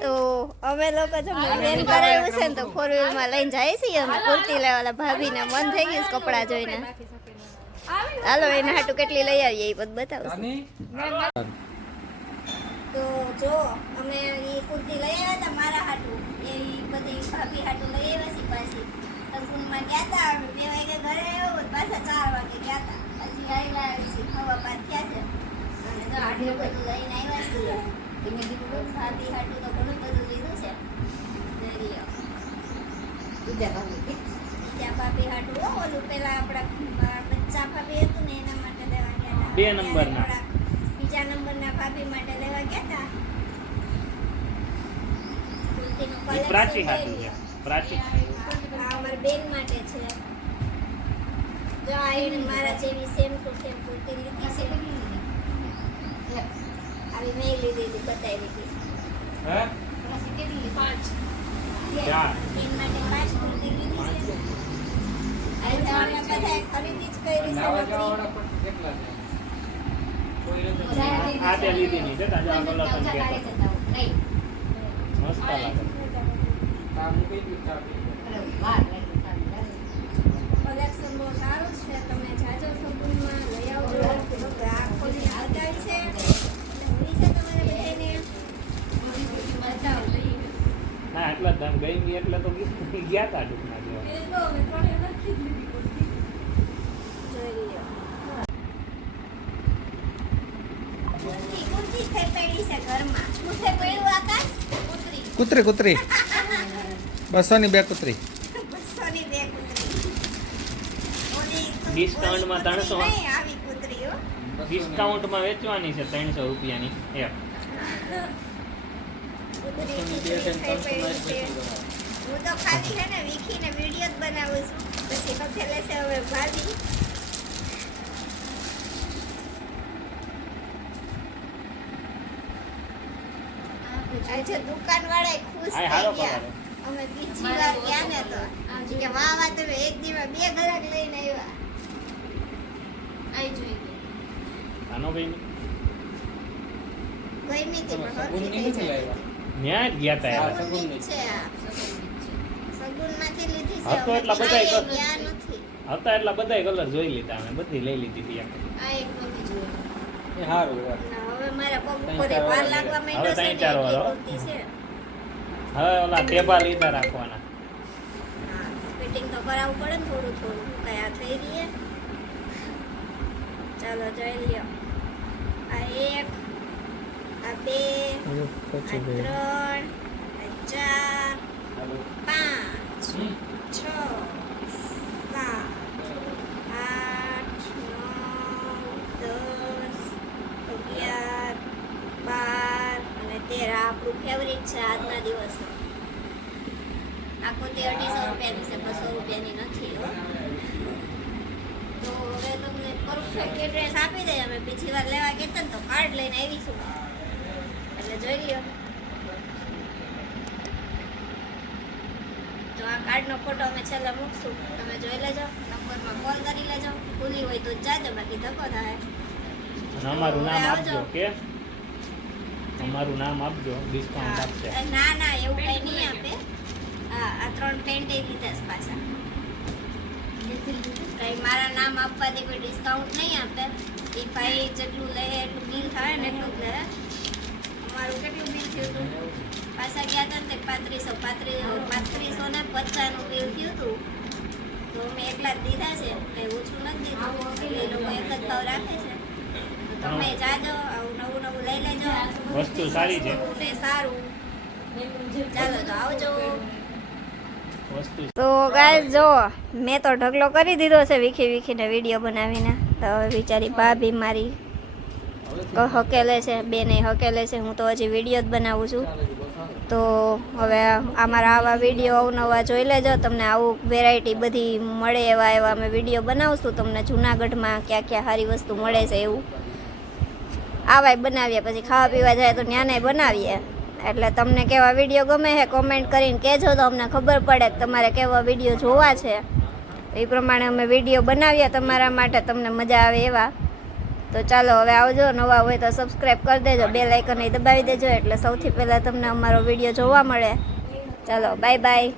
તો અમે લોકો જો બેન કરાવ્યું છે ને તો ફોર વ્હીલમાં લઈને જાય છીએ અમે કુર્તી લેવાલા ભાભીને મન થઈ ગયું કપડા કપડાં જોઈને. હાલો એને હાટું કેટલી લઈ આવીએ એ બધું બતાવશું તો જો અમે એ કુર્તી લઈ આવ્યા હતા મારા હાટું. એ બધી ભાભી હાટું લઈ આવ્યા છે પાછી. સંકુલમાં ગયા હતા બે વાગે ઘરે આવ્યો પાછા ચાર વાગે ગયા હતા. પછી આવેલા છે હવા છે. અને જો આટલું બધું લઈને આવ્યા છીએ. એને કીધું ભાભી હાટું તો ઘણું બધું લીધું છે. બીજા ભાભી. હાટું હો, ઓલું પેલા આપણા બચ્ચા ભાભી હતું ને એના માટે લેવા ગયા હતા. બે નંબરના. બીજા નંબરના ભાભી માટે લેવા ગયા હતા. પ્રાચી હાટું છે. પ્રાચી. આ બેન માટે છે. જો આ મારા જેવી સેમ ટુ સેમ કુર્તી લીધી છે. આવી મેં લીધી હતી બતાવી દીધી. હે? ચાર. બેન માટે પાંચ લીધી છે. આ બધાએ ખરીદી જ કરી છે નકરી. આ તે લીધી નહીં. મસ્ત લાગે. કલેક્શન બહુ સારું છે તમે જાજો શોપિંગમાં લઈ આવજો ગ્રાહકોને બતાવી છે ભૂલી છે તમારે બધાને બતાવો ના એટલા ગઈ એટલે તો ગયા તા ટૂંકમાં જો જોઈ લ્યો. કુર્તી કુર્તી થઈ પડી છે ઘરમાં. શું થઈ પડ્યું આકાશ? કુતરી. કૂતરી બસો બસોની બે કૂતરી. બસોની બે કુતરી. ઓલી તો- ડિસ્કાઉન્ટમાં ઓલી કુતરી 300. નહીં, આવી કુતરી હો. ડિસ્કાઉન્ટમાં વેચવાની છે ત્રણસો રૂપિયાની એક કુતરી કુતરી થઈ પડી છે હું તો ખાલી છે ને વીખીને વીડિયો જ બનાવું છું પછી હથે લેશે હવે ભાજી આજે દુકાન વાળા ખુશ થઈ ગયા અમે બીજી વાર ગયા ને તો કે વાહ વાહ તમે એક દિવસ બે ઘરાક લઈને આવ્યા આનો ભાઈ? ગમી હતી પણ હરખી થઈ જાય. ન્યા જ ગયા તા યાર. સગુનની જ છે આ સગુનમાંથી લીધી છે હા, તો એટલા બધા હતા એટલા બધા કલર જોઈ લીધા અમે બધી લઈ લીધી હતી સારું હવે મારા પગ ત્રણ ઉપર ચાર લાગવા હવે ઓલા ટેબા લીધા રાખવાના. હા ફિટિંગ તો કરાવવું પડે ને થોડું થોડું. કઈ આ થઈ રહીએ ચાલો જોઈ લ્યો. આ એક આ બે આ ત્રણ આ ચાર પાંચ છ સાત આઠ નવ દસ અગિયાર બાર અને તેર. આ આપણું ફેવરિટ છે આજના દિવસનું. આખું તે અઢીસો રૂપિયાનું છે બસો રૂપિયાની નથી હો. તો હવે તમને પરફેક્ટ એડ્રેસ આપી દઈએ. અમે બીજી વાર લેવા ગયા ને તો કાર્ડ લઈને આવીશું. એટલે જોઈ લ્યો. તો આ કાર્ડનો ફોટો અમે છેલ્લે મૂકશું. તમે જોઈ લેજો. નંબરમાં કોલ કરી લેજો. ખુલ્લી હોય તો જ જાજો બાકી ધક્કો થાય. અને અમારું નામ હવે આપજો આવજો. કે અમારું નામ આપજો ડિસ્કાઉન્ટ આપશે. હા, ના ના એવું કઈ નહીં આપે. હા આ ત્રણ પેન્ટ લીધા છે પાછા. કઈ મારા નામ આપવાથી કોઈ ડિસ્કાઉન્ટ નહીં આપે. એ ભાઈ જેટલું લે એટલું બિલ થાય ને એટલું જ લે. અમારું કેટલું બિલ થયું હતું? પાછા ગયા હતા ને તે પાંત્રીસો પાંત્રીસ પાંત્રીસો ને પચાસનું બિલ થયું હતું. તો અમે એકલા જ દીધા છે કંઈ ઓછું નથી દીધું. એટલે એ લોકો એક જ ભાવ રાખે છે. તમે જાજો આવું નવું નવું લઈ લેજો. વસ્તુ સારી છે. ને સારું. ચાલો તો આવજો. તો ગાય જો મેં તો ઢગલો કરી દીધો છે વીખી વીખીને વીડિયો બનાવીને. તો હવે બિચારી ભાભી મારી હકેલે છે, બેને હકેલે છે, હું તો હજી વીડિયો જ બનાવું છું. તો હવે અમારા આવા વીડિયો અવનવા જોઈ લેજો, તમને આવું વેરાયટી બધી મળે એવા એવા અમે વીડિયો બનાવશું. તમને જુનાગઢમાં ક્યાં ક્યાં સારી વસ્તુ મળે છે એવું. આવાય બનાવીએ, પછી ખાવા પીવા જાય તો ન્યાને બનાવીએ. એટલે તમને કેવા વીડિયો ગમે છે કોમેન્ટ કરીને કહેજો તો અમને ખબર પડે કે તમારે કેવા વીડિયો જોવા છે. એ પ્રમાણે અમે વીડિયો બનાવીએ તમારા માટે, તમને મજા આવે એવા. તો ચાલો હવે આવજો, નવા હોય તો સબસ્ક્રાઈબ કરી દેજો, બે લાઇકન દબાવી દેજો, એટલે સૌથી પહેલાં તમને અમારો વીડિયો જોવા મળે. ચાલો બાય બાય